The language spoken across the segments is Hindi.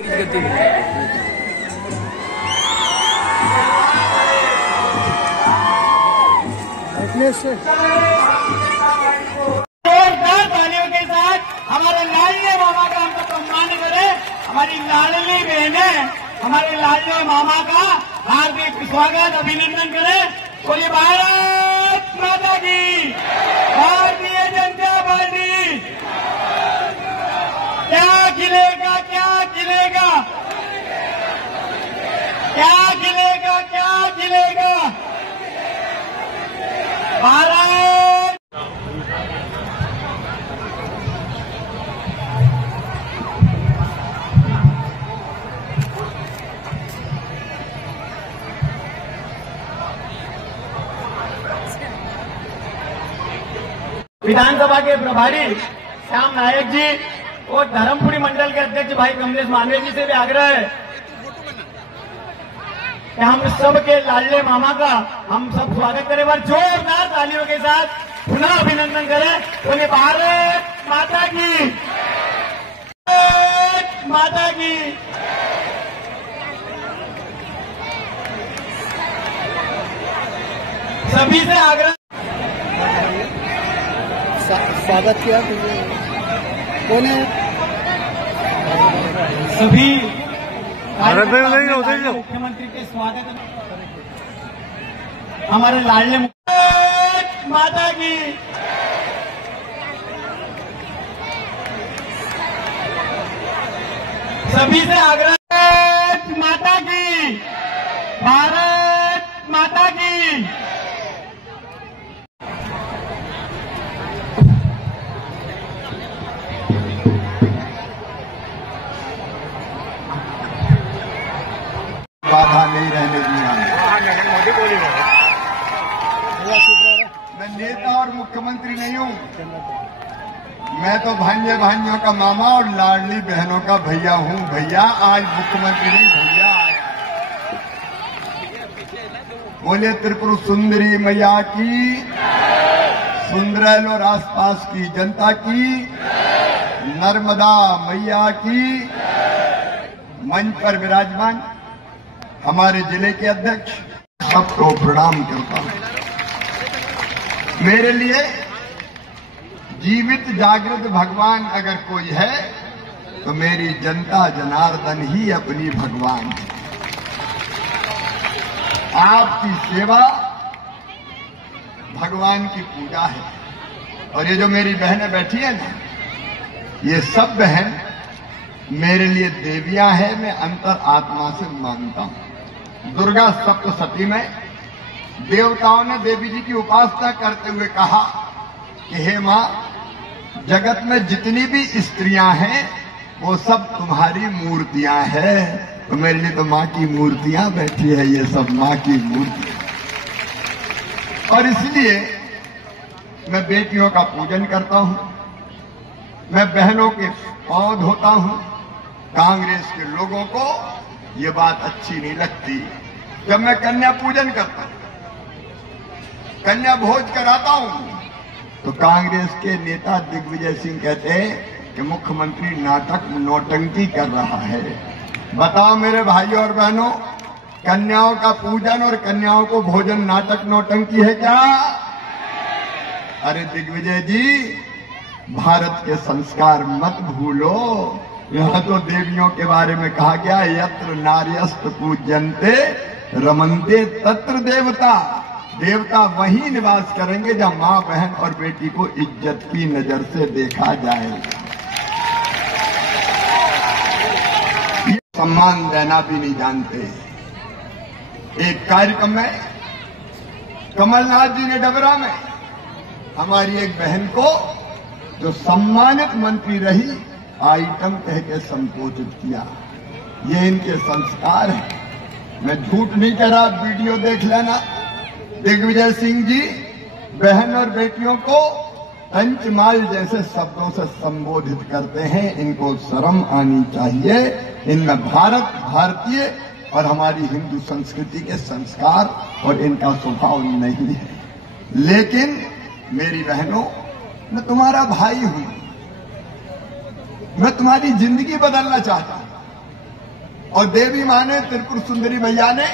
जोरदार तालियों के साथ हमारे लाडले मामा का हमको सम्मान करे। हमारी लाडली बहनें हमारे लाडले मामा का हार्दिक स्वागत अभिनंदन करे। बोलिए भारत माता की, भारतीय जनता पार्टी। क्या खिलेगा, क्या खिलेगा, क्या खिलेगा, क्या खिलेगा भारत। विधानसभा के प्रभारी श्याम नायक जी और धर्मपुरी मंडल के अध्यक्ष भाई कमलेश मांडवे जी से भी आग्रह है कि हम सब के लाडले मामा का हम सब स्वागत करें और जोरदार तालियों के साथ पुनः अभिनंदन करें। बोले भारत माता की, भारत माता की। सभी से आग्रह, स्वागत किया कौन है सभी मुख्यमंत्री मुख्यमंत्री के स्वागत हमारे लाडले माता की। सभी से आग्रह, माता की, भारत माता की। बाधा नहीं रहने दिया। मैं नेता और मुख्यमंत्री नहीं हूँ, मैं तो भांजे भांजियों का मामा और लाडली बहनों का भैया हूँ। भैया आज मुख्यमंत्री नहीं, भैया आया। बोले त्रिपुर सुंदरी मैया की, सुंदरैल और आसपास की जनता की, नर्मदा मैया की। मंच पर विराजमान हमारे जिले के अध्यक्ष सबको प्रणाम करता हूं। मेरे लिए जीवित जागृत भगवान अगर कोई है तो मेरी जनता जनार्दन ही अपनी भगवान है। आपकी सेवा भगवान की पूजा है। और ये जो मेरी बहनें बैठी है ना, ये सब बहन मेरे लिए देवियां हैं। मैं अंतर आत्मा से मानता हूं। दुर्गा सप्तशती में देवताओं ने देवी जी की उपासना करते हुए कहा कि हे मां, जगत में जितनी भी स्त्रियां हैं वो सब तुम्हारी मूर्तियां हैं। तो मेरे लिए तो मां की मूर्तियां बैठी है, ये सब मां की मूर्तियां। और इसलिए मैं बेटियों का पूजन करता हूं, मैं बहनों के पांव धोता हूं। कांग्रेस के लोगों को ये बात अच्छी नहीं लगती। जब मैं कन्या पूजन करता हूं, कन्या भोज कराता हूं, तो कांग्रेस के नेता दिग्विजय सिंह कहते हैं कि मुख्यमंत्री नाटक नौटंकी कर रहा है। बताओ मेरे भाइयों और बहनों, कन्याओं का पूजन और कन्याओं को भोजन नाटक नौटंकी है क्या? अरे दिग्विजय जी, भारत के संस्कार मत भूलो। यहाँ तो देवियों के बारे में कहा गया, यत्र नार्यस्त पूज्यन्ते रमन्ते तत्र देवता। देवता वहीं निवास करेंगे जब माँ, बहन और बेटी को इज्जत की नजर से देखा जाएगा। ये सम्मान देना भी नहीं जानते। एक कार्यक्रम में कमलनाथ जी ने डबरा में हमारी एक बहन को, जो सम्मानित मंत्री रही, आइटम कह के संबोधित किया। ये इनके संस्कार है। मैं झूठ नहीं कह रहा, वीडियो देख लेना। दिग्विजय सिंह जी बहन और बेटियों को पंचमाल जैसे शब्दों से संबोधित करते हैं। इनको शर्म आनी चाहिए। इनमें भारत, भारतीय और हमारी हिंदू संस्कृति के संस्कार और इनका स्वभाव नहीं है। लेकिन मेरी बहनों, मैं तुम्हारा भाई हूं, मैं तुम्हारी जिंदगी बदलना चाहता हूं। और देवी माँ ने, त्रिपुर सुंदरी भैया ने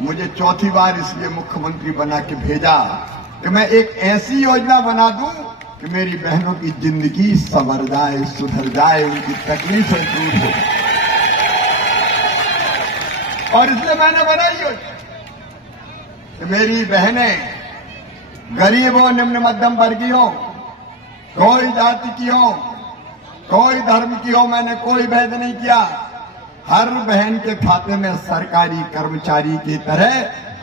मुझे चौथी बार इसलिए मुख्यमंत्री बना के भेजा कि मैं एक ऐसी योजना बना दूं कि मेरी बहनों की जिंदगी संवर जाए, सुधर जाए, उनकी तकलीफें दूर हो। और इसलिए मैंने बनाई योजना कि मेरी बहनें गरीब हो, निम्न मध्यम वर्गीय हो, कोई जाति की हो, कोई धर्म की हो, मैंने कोई भेद नहीं किया। हर बहन के खाते में सरकारी कर्मचारी की तरह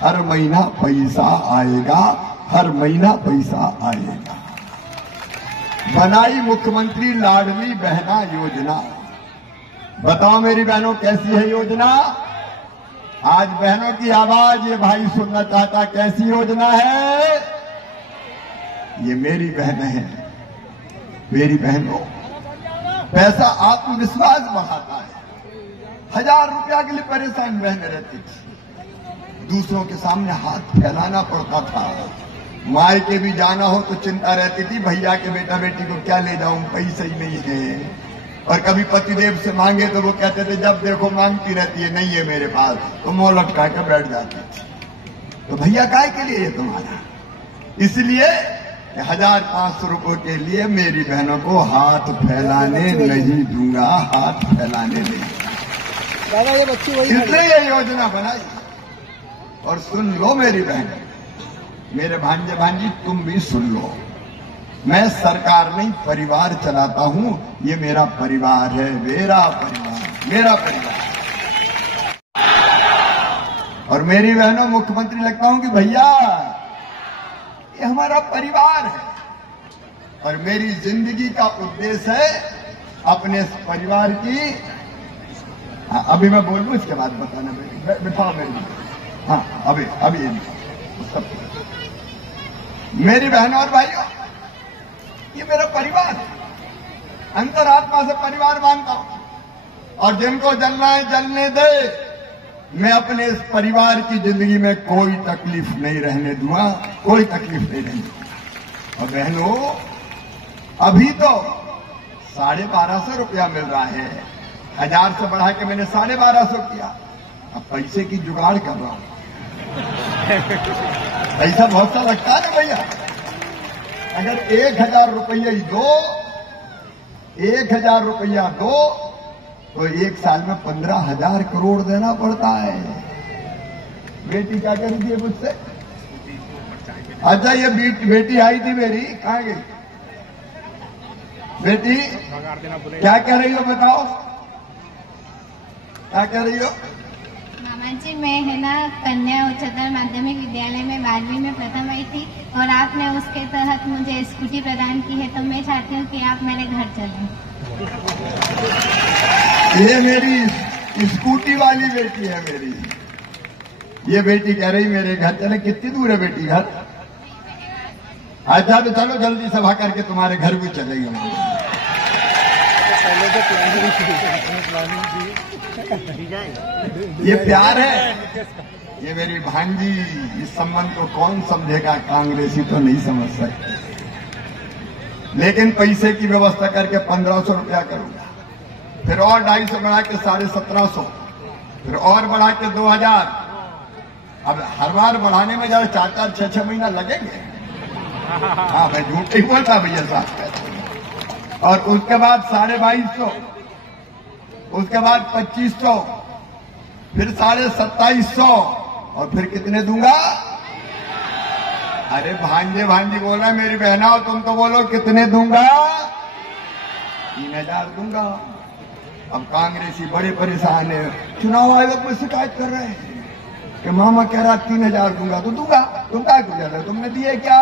हर महीना पैसा आएगा, हर महीना पैसा आएगा। बनाई मुख्यमंत्री लाडली बहना योजना। बताओ मेरी बहनों कैसी है योजना? आज बहनों की आवाज ये भाई सुनना चाहता, कैसी योजना है? ये मेरी बहन है। मेरी बहनों, पैसा आत्मविश्वास बढ़ाता है। 1000 रुपया के लिए परेशान बहनें रहती थी, दूसरों के सामने हाथ फैलाना पड़ता था। मायके भी जाना हो तो चिंता रहती थी, भैया के बेटा बेटी को क्या ले जाऊं, पैसे ही नहीं है। और कभी पतिदेव से मांगे तो वो कहते थे जब देखो मांगती रहती है, नहीं है मेरे पास, तो मुंह लटका के बैठ जाती थी। तो भैया काय के लिए ये तुम्हारा? इसलिए 1500 रुपए के लिए मेरी बहनों को हाथ फैलाने नहीं दूंगा, हाथ फैलाने नहीं। दादा ये बच्ची वही इसलिए ये योजना बनाई। और सुन लो मेरी बहन, मेरे भांजे भांजी तुम भी सुन लो, मैं सरकार नहीं परिवार चलाता हूं। ये मेरा परिवार है, मेरा परिवार, मेरा परिवार। और मेरी बहनों, मुख्यमंत्री लगता हूं कि भैया ये हमारा परिवार है। और मेरी जिंदगी का उद्देश्य है अपने इस परिवार की, अभी मैं बोल लूं इसके बाद बताना, बिठाओ मेरी, हाँ अभी सब। मेरी बहनों और भाइयों, ये मेरा परिवार है, अंतरात्मा से परिवार मानता हूं। और जिनको जलना है जलने दे, मैं अपने इस परिवार की जिंदगी में कोई तकलीफ नहीं रहने दूंगा, कोई तकलीफ नहीं रहने दूंगा। और बहनों, अभी तो 1250 रुपया मिल रहा है, 1000 से बढ़ा के मैंने 1250 किया। अब पैसे की जुगाड़ कर रहा हूं। पैसा बहुत सा लगता है ना भैया। अगर 1000 रुपया ही दो, 1000 रुपया दो, तो एक साल में 15,000 करोड़ देना पड़ता है। बेटी क्या कर रही है मुझसे? अच्छा, ये बेटी आई थी मेरी, कहाँ गई बेटी? क्या कह रही हो बताओ, क्या कह रही हो? मामा जी, मैं है ना कन्या उच्चतर माध्यमिक विद्यालय में 12वीं में प्रथम आई थी और आपने उसके तहत मुझे स्कूटी प्रदान की है, तो मैं चाहती हूँ कि आप मेरे घर चलें। ये मेरी स्कूटी वाली बेटी है मेरी। ये बेटी कह रही मेरे घर चले। कितनी दूर है बेटी घर? अच्छा तो चलो जल्दी सभा करके तुम्हारे घर भी चलेंगे। ये प्यार है, ये मेरी भांजी। इस संबंध को कौन समझेगा? कांग्रेसी तो नहीं समझ सकते, लेकिन पैसे की व्यवस्था करके 1500 रुपया करूंगा, फिर और 250 बढ़ा के 1750, फिर और बढ़ा के 2000। अब हर बार बढ़ाने में जरा 4-4, 6-6 महीना लगेंगे। हाँ, मैं झूठ नहीं बोलता भैया साहब। और उसके बाद 2250, उसके बाद 2500, फिर 2750, और फिर कितने दूंगा? अरे भांजे भांजी बोला, मेरी बहना हो तुम तो बोलो कितने दूंगा? 3000 दूंगा। अब कांग्रेसी बड़े परेशान है, चुनाव आयोग में शिकायत कर रहे हैं कि मामा कह रहा 3000 दूंगा तो दूंगा। तुम क्या कर रहे? तुमने दिए क्या?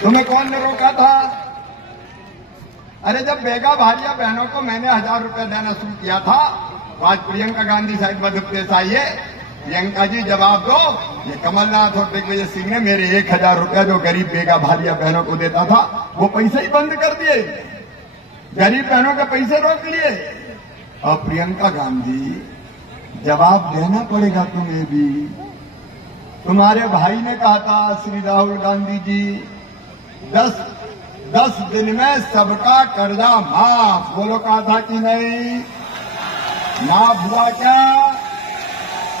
तुम्हें कौन ने रोका था? अरे जब बेगा भारिया बहनों को मैंने 1000 रुपया देना शुरू किया था, तो आज प्रियंका गांधी शायद मध्य प्रदेश आई है। प्रियंका जी जवाब दो, ये कमलनाथ और दिग्विजय सिंह ने मेरे 1000 रुपया जो गरीब बेगा भारिया बहनों को देता था, वो पैसे ही बंद कर दिए, गरीब बहनों के पैसे रोक लिए। और प्रियंका गांधी, जवाब देना पड़ेगा तुम्हें भी। तुम्हारे भाई ने कहा था, श्री राहुल गांधी जी, 10 दिन में सबका कर्जा माफ, बोलो कहा था कि नहीं? माफ हुआ क्या?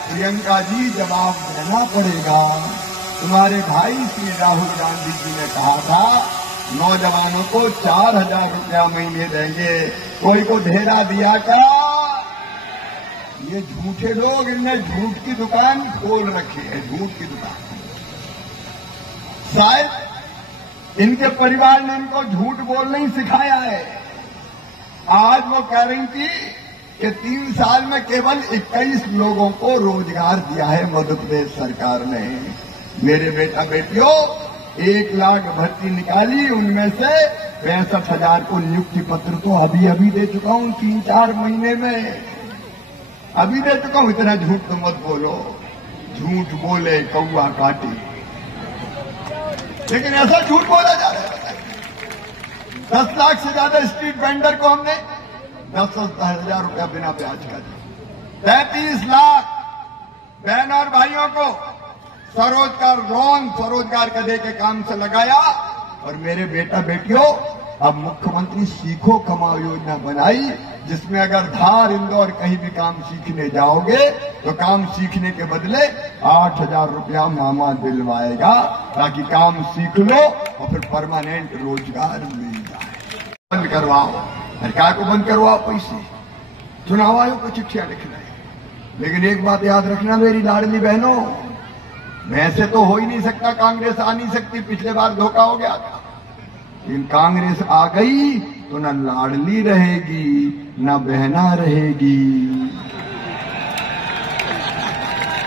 प्रियंका जी, जवाब देना पड़ेगा। तुम्हारे भाई श्री राहुल गांधी जी ने कहा था नौजवानों को 4,000 रुपया महीने देंगे, कोई को धेरा दिया क्या? ये झूठे लोग, इनने झूठ की दुकान खोल रखी है, झूठ की दुकान। शायद इनके परिवार ने इनको झूठ बोलना ही सिखाया है। आज वो कह रही थी कि 3 साल में केवल 21 लोगों को रोजगार दिया है मध्य प्रदेश सरकार ने। मेरे बेटा बेटियों, 1 लाख भर्ती निकाली, उनमें से 65,000 को नियुक्ति पत्र तो अभी अभी दे चुका हूं, 3-4 महीने में अभी दे चुका हूं। इतना झूठ तो मत बोलो, झूठ बोले कौआ काटी। लेकिन ऐसा झूठ बोला जा रहा है। 10 लाख से ज्यादा स्ट्रीट वेंडर को हमने 10,000 रुपया बिना ब्याज का दिया। 33 लाख बहन और भाइयों को स्वरोजगार लोन, स्वरोजगार का दे के काम से लगाया। और मेरे बेटा बेटियों, अब मुख्यमंत्री सीखो कमाओ योजना बनाई, जिसमें अगर धार, इंदौर कहीं भी काम सीखने जाओगे तो काम सीखने के बदले 8,000 रुपया मामा दिलवाएगा, ताकि काम सीख लो और फिर परमानेंट रोजगार मिल जाए। बंद करवाओ, सरकार को बंद करवाओ पैसे, चुनाव आयोग को चिट्ठियां लिखना है। लेकिन एक बात याद रखना मेरी लाडली बहनों, वैसे तो हो ही नहीं सकता, कांग्रेस आ नहीं सकती, पिछले बार धोखा हो गया था। लेकिन कांग्रेस आ गई तो न लाडली रहेगी न बहना रहेगी,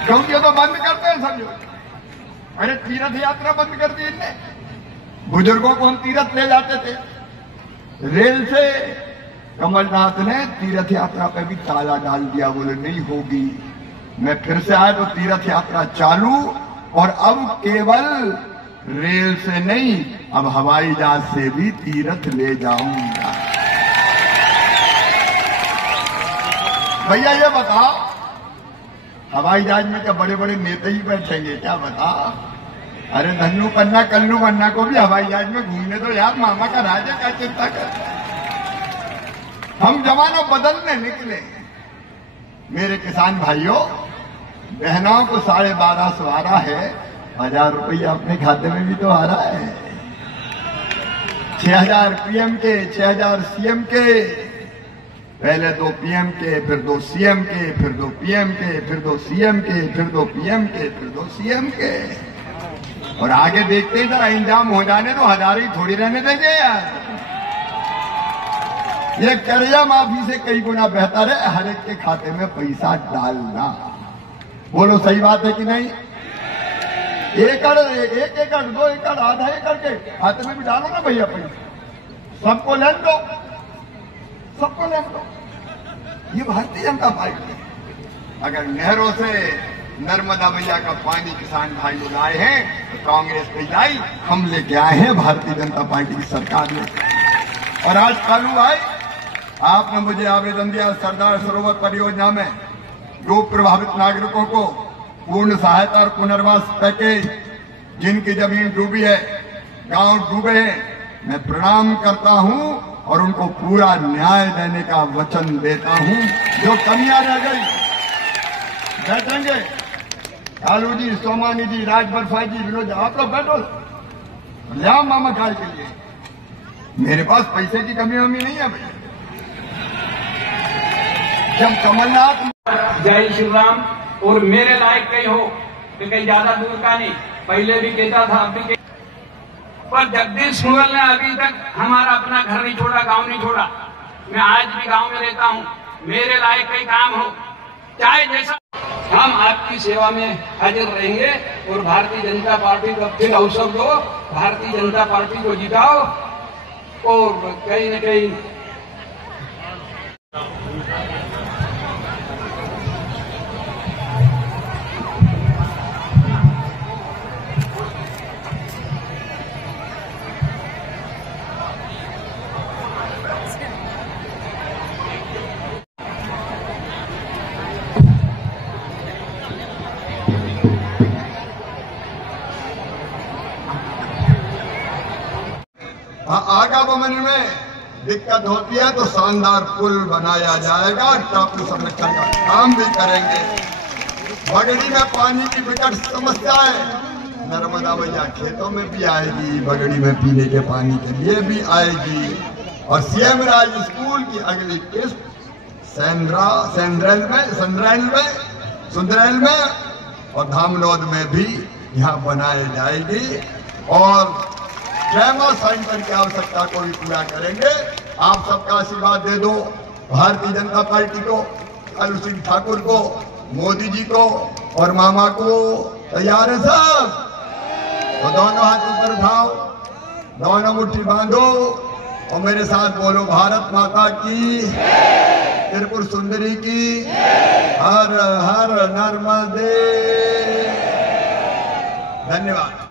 क्योंकि तो बंद करते हैं समझो। अरे तीर्थ यात्रा बंद कर दी इनने। बुजुर्गों को हम तीर्थ ले जाते थे रेल से, कमलनाथ ने तीर्थ यात्रा पे भी ताला डाल दिया, बोले नहीं होगी। मैं फिर से आया तो तीर्थ यात्रा चालू, और अब केवल रेल से नहीं, अब हवाई जहाज से भी तीर्थ ले जाऊंगा। भैया ये बताओ, हवाई जहाज में क्या बड़े बड़े नेता ही बैठेंगे क्या? बता। अरे धन्नू पन्ना कल्लू पन्ना को भी हवाई जहाज में घूमने दो यार, मामा का राज है, क्या चिंता करता है? हम जमाना बदलने निकले। मेरे किसान भाइयों बहनों को 12,500 आ रहा है, 1,000 रुपया अपने खाते में भी तो आ रहा है। 6,000 पीएम के, 6,000 सीएम के, पहले 2 पीएम के, फिर 2 सीएम के, फिर 2 पीएम के, फिर 2 सीएम के, फिर 2 पीएम के, फिर 2 सीएम के। और आगे देखते ही जरा इंजाम हो जाने तो 1,000 ही थोड़ी रहने देंगे यार। ये कर्जा माफी से कई गुना बेहतर है हर एक के खाते में पैसा डालना। बोलो सही बात है कि नहीं? 1 एकड़, 2 एकड़, आधा एकड़ के खाते में भी डालो ना भैया पैसा, सबको लेन दो, सबको लेन दो। ये भारतीय जनता पार्टी है। अगर नहरों से नर्मदा मैया का पानी किसान भाई लोग आए हैं तो कांग्रेस पे लाई, हम लेके आए हैं भारतीय जनता पार्टी की सरकार ने। और आज कालू भाई आपने मुझे आवेदन दिया, सरदार सरोवर परियोजना में डूब प्रभावित नागरिकों को पूर्ण सहायता और पुनर्वास पैकेज, जिनकी जमीन डूबी है, गांव डूबे हैं, मैं प्रणाम करता हूं और उनको पूरा न्याय देने का वचन देता हूं। जो कमियां रह गई बैठेंगे, कालू जी, सोमानी जी, राजबरफा जी, विनोद, आप लोग बैठो, लिया मामा खाए के लिए। मेरे पास पैसे की कमी वमी नहीं है भैया। जब कमलनाथ, जय श्री राम। और मेरे लायक कहीं हो कि कहीं ज्यादा दूर का नहीं, पहले भी कहता था अब भी पर जगदीश मुगल ने अभी तक हमारा अपना घर नहीं छोड़ा, गांव नहीं छोड़ा। मैं आज भी गांव में रहता हूं। मेरे लायक कहीं काम हो, चाहे जैसा, हम आपकी सेवा में हाजिर रहेंगे। और भारतीय जनता पार्टी को फिर अवसर दो, भारतीय जनता पार्टी को जिताओ और कहीं न कहीं आगामन में दिक्कत होती है तो शानदार पुल बनाया जाएगा और टापू संरक्षण का काम भी करेंगे। बगड़ी में पानी की विकट समस्या है, नर्मदा मैया खेतों में भी आएगी, बगड़ी में पीने के पानी के लिए भी आएगी। और सीएम राज स्कूल की अगली किस्त सुंदरैल में और धामनोद में भी यहाँ बनाई जाएगी और ट्रेमा सेंटर की आवश्यकता को भी पूरा करेंगे। आप सबका आशीर्वाद दे दो भारतीय जनता पार्टी को, लालू सिंह ठाकुर को, मोदी जी को और मामा को। तैयार है सब? तो दोनों हाथ ऊपर उठाओ, दोनों मुट्ठी बांधो और मेरे साथ बोलो भारत माता की, त्रिपुर सुंदरी की, हर हर नर्मदे। धन्यवाद।